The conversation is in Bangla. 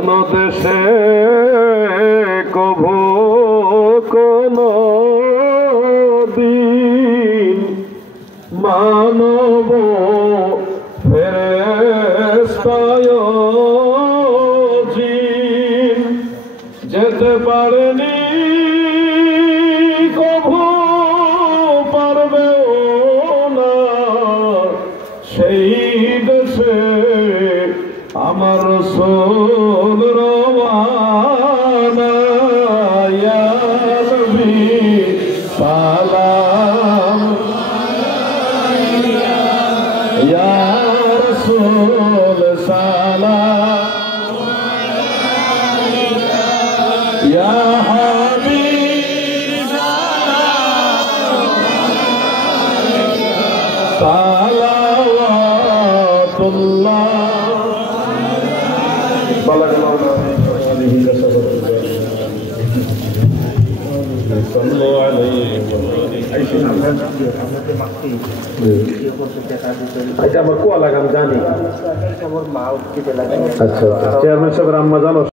কোন দেশে কভু কোন দিন মানব ফেরেশতায় জিন যেতে পারেনি, কভু পারবেও না সেই দেশে আমার রাসূল রওয়ানা। ইয়া নবী সালাম আলাইকা, ইয়া রাসূল সালাম আলাইকা, ইয়া হাবিব সালাম আলাইকা, সালাওয়াতুল্লাহ আমার কুয়া লাগাম জানি। আচ্ছা চেয়ারম্যান সাহেব আম্মা জানো